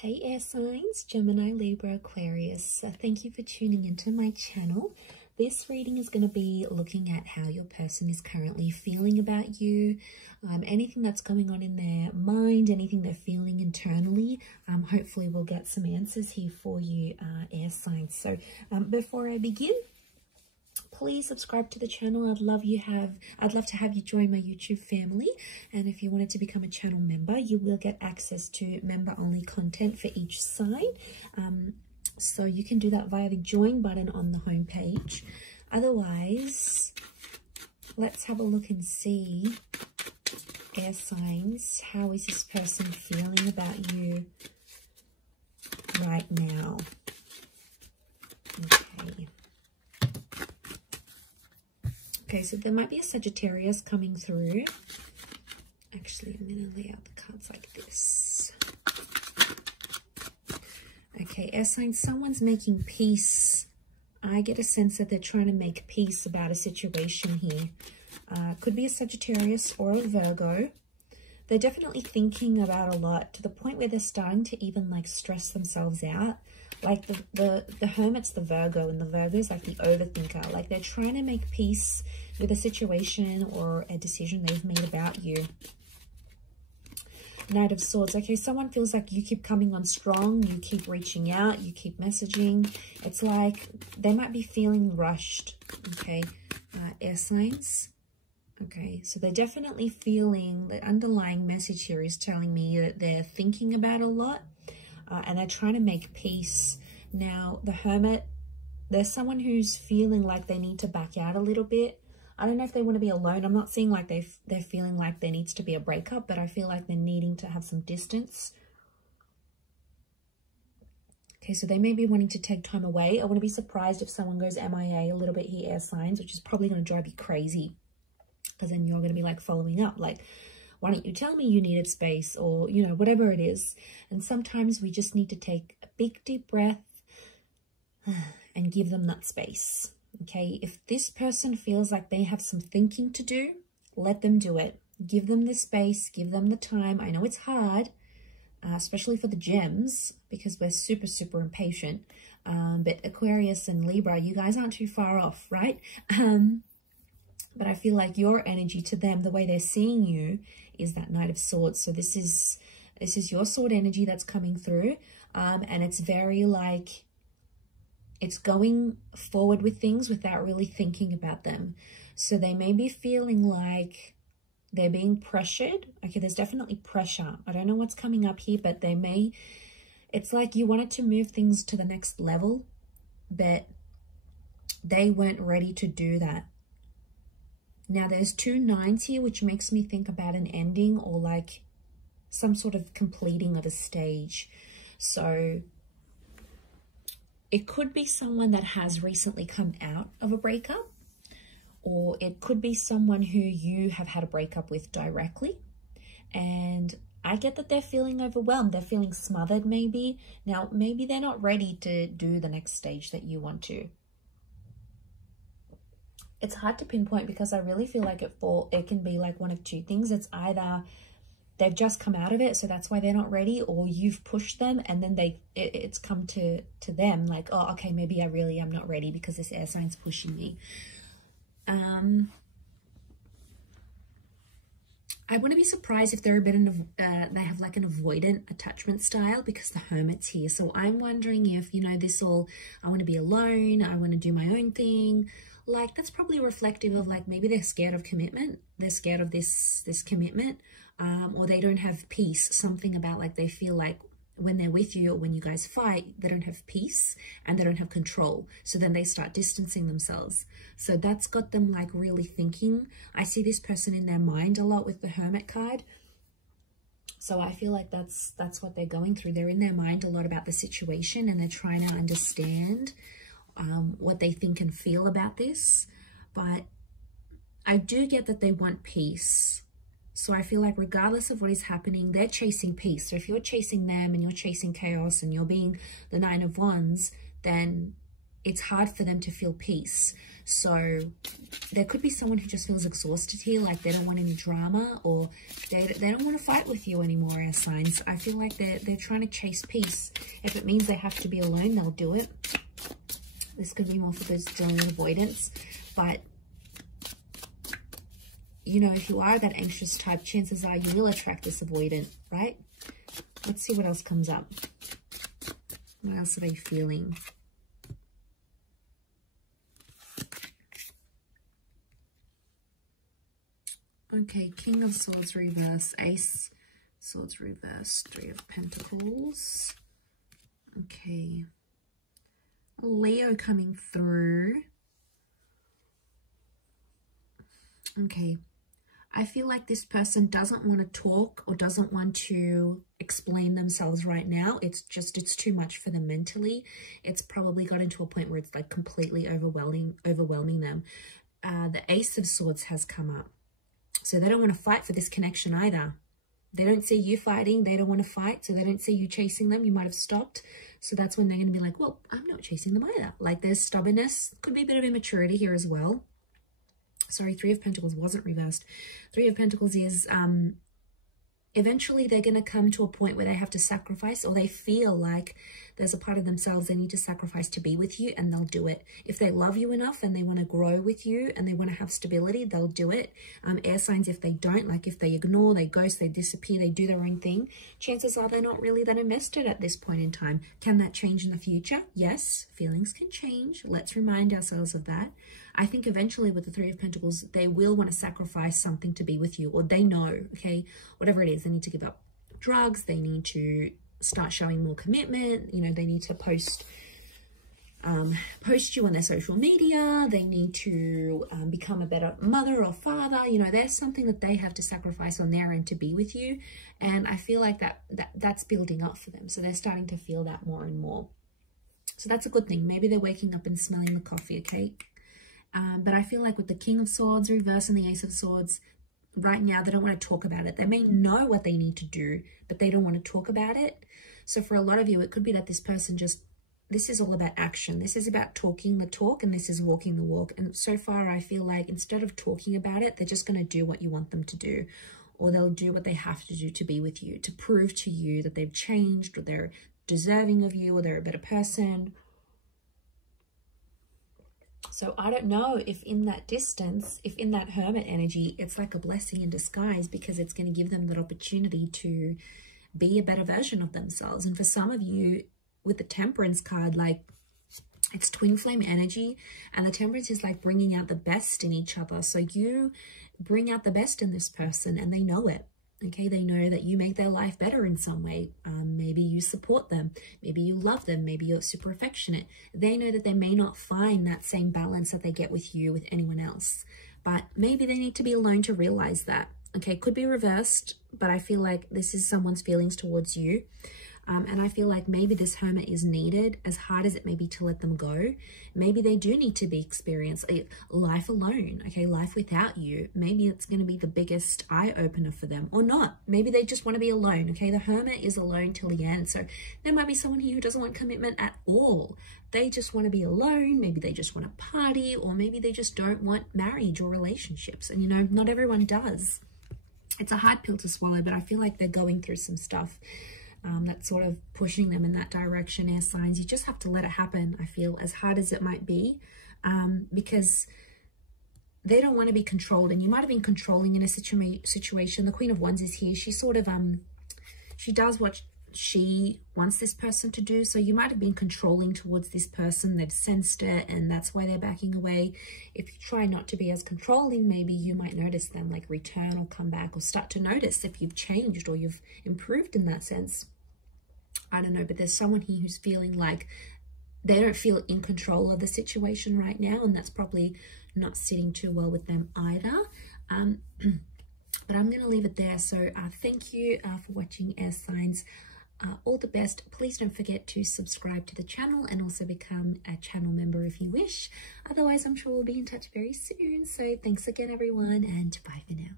Hey air signs, Gemini, Libra, Aquarius. Thank you for tuning into my channel. This reading is going to be looking at how your person is currently feeling about you, anything that's going on in their mind, anything they're feeling internally. Hopefully we'll get some answers here for you, air signs. So before I begin, please subscribe to the channel. I'd love to have you join my YouTube family. And if you wanted to become a channel member, you will get access to member-only content for each sign. So you can do that via the join button on the home page. Otherwise, let's have a look and see, air signs, how is this person feeling about you right now? Okay, so there might be a Sagittarius coming through. Actually, I'm going to lay out the cards like this. Okay, air signs, someone's making peace. I get a sense that they're trying to make peace about a situation here. Could be a Sagittarius or a Virgo. They're definitely thinking about a lot to the point where they're starting to even like stress themselves out. Like the Hermit's the Virgo, and the Virgo's like the overthinker. Like they're trying to make peace with a situation or a decision they've made about you. Knight of Swords. Okay, someone feels like you keep coming on strong, you keep reaching out, you keep messaging. It's like they might be feeling rushed. Okay, air signs. Okay, so they're definitely feeling, the underlying message here is telling me that they're thinking about a lot. And they're trying to make peace. Now, the Hermit, there's someone who's feeling like they need to back out a little bit. I don't know if they want to be alone. I'm not seeing like they're feeling like there needs to be a breakup, but I feel like they're needing to have some distance. Okay, so they may be wanting to take time away. I wouldn't be surprised if someone goes MIA a little bit here, air signs, which is probably going to drive you crazy. Because then you're going to be like following up, like, why don't you tell me you needed space, or, you know, whatever it is. And sometimes we just need to take a big deep breath and give them that space. Okay, if this person feels like they have some thinking to do, let them do it. Give them the space, give them the time. I know it's hard, especially for the gems, because we're super, super impatient. But Aquarius and Libra, you guys aren't too far off, right? But I feel like your energy to them, the way they're seeing you, is that Knight of Swords. So this is your sword energy that's coming through. And it's very like, it's going forward with things without really thinking about them. So they may be feeling like they're being pressured. Okay, there's definitely pressure. I don't know what's coming up here, but it's like you wanted to move things to the next level, but they weren't ready to do that. Now, there's 2 nines here, which makes me think about an ending or like some sort of completing of a stage. So it could be someone that has recently come out of a breakup, or it could be someone who you have had a breakup with directly. And I get that they're feeling overwhelmed. They're feeling smothered maybe. Now, maybe they're not ready to do the next stage that you want to. It's hard to pinpoint because I really feel like it can be like one of 2 things. It's either they've just come out of it, so that's why they're not ready, or you've pushed them and then it's come to them like, oh, okay, maybe I really am not ready because this air sign's pushing me. I wouldn't be surprised if they're a bit they have like an avoidant attachment style, because the Hermit's here. So I'm wondering if, you know, I want to be alone, I want to do my own thing. Like, that's probably reflective of like, maybe they're scared of commitment. They're scared of this commitment, or they don't have peace. Something about like, they feel like when they're with you or when you guys fight, they don't have peace and they don't have control. So then they start distancing themselves. So that's got them like really thinking. I see this person in their mind a lot with the Hermit card. So I feel like that's what they're going through. They're in their mind a lot about the situation, and they're trying to understand what they think and feel about this. But I do get that they want peace. So I feel like regardless of what is happening, they're chasing peace. So if you're chasing them and you're chasing chaos and you're being the 9 of Wands, then it's hard for them to feel peace. So there could be someone who just feels exhausted here, like they don't want any drama, or they don't want to fight with you anymore, air signs. I feel like they're trying to chase peace. If it means they have to be alone, they'll do it. This could be more for those dealing with avoidance. But, you know, if you are that anxious type, chances are you will attract this avoidant, right? Let's see what else comes up. What else are they feeling? Okay, King of Swords reverse, Ace Swords reverse, Three of Pentacles. Okay. Leo coming through. Okay. I feel like this person doesn't want to talk or doesn't want to explain themselves right now. It's too much for them mentally. It's probably gotten to a point where it's like completely overwhelming them. The Ace of Swords has come up. So they don't want to fight for this connection either. They don't see you fighting. They don't want to fight. So they don't see you chasing them. You might have stopped. So that's when they're going to be like, well, I'm not chasing them either. Like there's stubbornness. Could be a bit of immaturity here as well. Sorry, Three of Pentacles wasn't reversed. Three of Pentacles is eventually they're going to come to a point where they have to sacrifice, or they feel like there's a part of themselves they need to sacrifice to be with you, and they'll do it. If they love you enough and they want to grow with you and they want to have stability, they'll do it. Air signs, if they don't, like if they ignore, they ghost, they disappear, they do their own thing, chances are they're not really that invested at this point in time. Can that change in the future? Yes, feelings can change. Let's remind ourselves of that. I think eventually with the Three of Pentacles, they will want to sacrifice something to be with you, or they know, okay, whatever it is, they need to give up drugs, they need to start showing more commitment, you know, they need to post you on their social media, they need to become a better mother or father, you know, there's something that they have to sacrifice on their end to be with you. And I feel like that's building up for them. So they're starting to feel that more and more. So that's a good thing. Maybe they're waking up and smelling the coffee, okay? But I feel like with the King of Swords reverse and the Ace of Swords, right now they don't want to talk about it. They may know what they need to do, but they don't want to talk about it. So for a lot of you, it could be that this person this is all about action. This is about talking the talk, and this is walking the walk. And so far, I feel like instead of talking about it, they're just going to do what you want them to do, or they'll do what they have to do to be with you, to prove to you that they've changed, or they're deserving of you, or they're a better person. So I don't know if in that distance, if in that hermit energy, it's like a blessing in disguise, because it's going to give them that opportunity to be a better version of themselves. And for some of you with the Temperance card, like it's twin flame energy, and the Temperance is like bringing out the best in each other. So you bring out the best in this person and they know it. Okay, they know that you make their life better in some way. Maybe you support them. Maybe you love them. Maybe you're super affectionate. They know that they may not find that same balance that they get with you, with anyone else. But maybe they need to be alone to realize that. Okay, could be reversed, but I feel like this is someone's feelings towards you. And I feel like maybe this hermit is needed, as hard as it may be to let them go. Maybe they do need to experience life alone, okay, life without you. Maybe it's going to be the biggest eye-opener for them, or not. Maybe they just want to be alone, okay? The hermit is alone till the end. So there might be someone here who doesn't want commitment at all. They just want to be alone. Maybe they just want to party, or maybe they just don't want marriage or relationships. And, you know, not everyone does. It's a hard pill to swallow, but I feel like they're going through some stuff that's sort of pushing them in that direction, air signs. You just have to let it happen, I feel, as hard as it might be, because they don't want to be controlled. And you might have been controlling in a situation. The Queen of Wands is here. She sort of, she does what she wants this person to do. So you might have been controlling towards this person. They've sensed it, and that's why they're backing away. If you try not to be as controlling, maybe you might notice them like return or come back, or start to notice if you've changed or you've improved in that sense. I don't know, but there's someone here who's feeling like they don't feel in control of the situation right now, and that's probably not sitting too well with them either. But I'm going to leave it there. So thank you for watching, air signs. All the best. Please don't forget to subscribe to the channel and also become a channel member if you wish. Otherwise, I'm sure we'll be in touch very soon. So thanks again, everyone, and bye for now.